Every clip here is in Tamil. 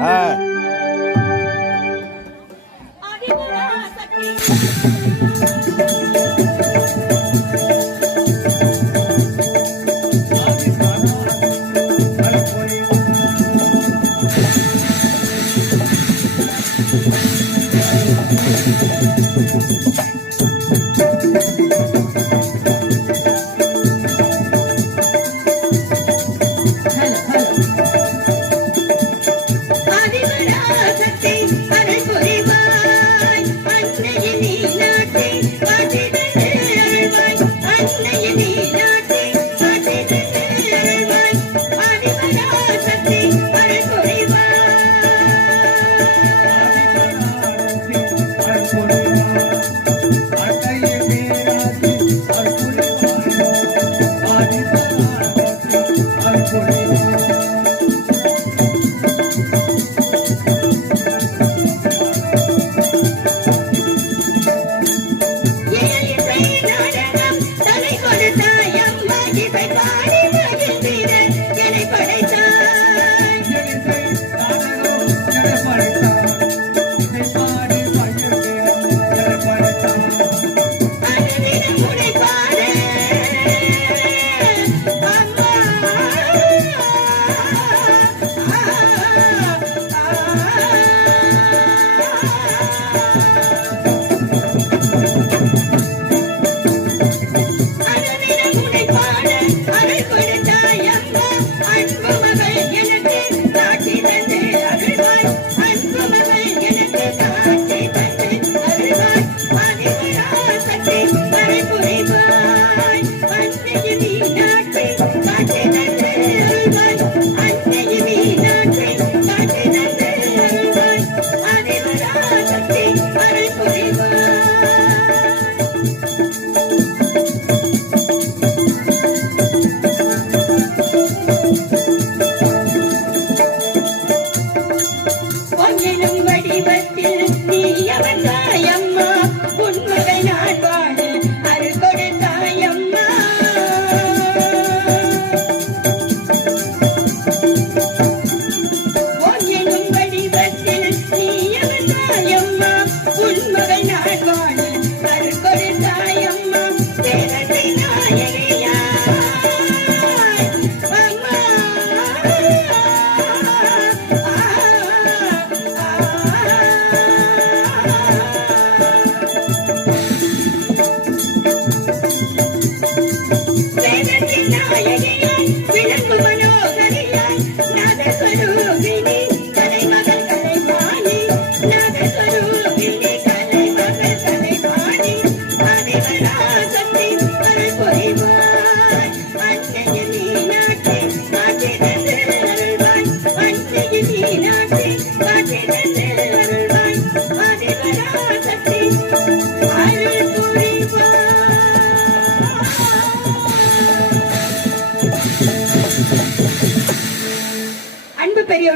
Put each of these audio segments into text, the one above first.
哎。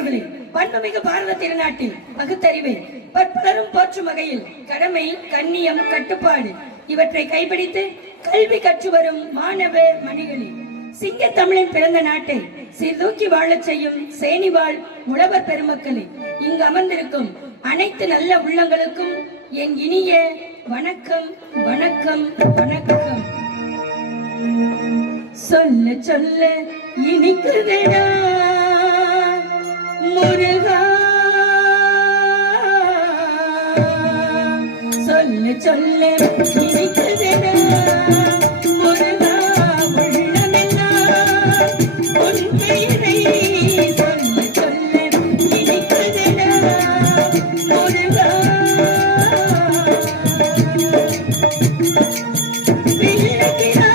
பெரியவர்களே பண்புமிகு பாரத திருநாட்டில் பகுத்தறிவை பற்பலரும் போற்றும் வகையில் கடமை கண்ணியம் கட்டுப்பாடு இவற்றை கைப்பிடித்து கல்வி கற்று வரும் மாணவ மணிகளில் சிங்க தமிழன் பிறந்த நாட்டை சீர்தூக்கி வாழச் செய்யும் சேனிவாழ் உழவர் பெருமக்களே இங்கு அமர்ந்திருக்கும் அனைத்து நல்ல உள்ளங்களுக்கும் என் இனிய வணக்கம் வணக்கம் வணக்கம். சொல்ல சொல்ல இனிக்குதடா முருகா சொல்லு சொல்லு இனிக்குதுடா முருகா உள்ளமெல்லாம். உன் பெயரை சொல்லு சொல்லு இனிக்குதுடா முருகா பெரிய பெரிய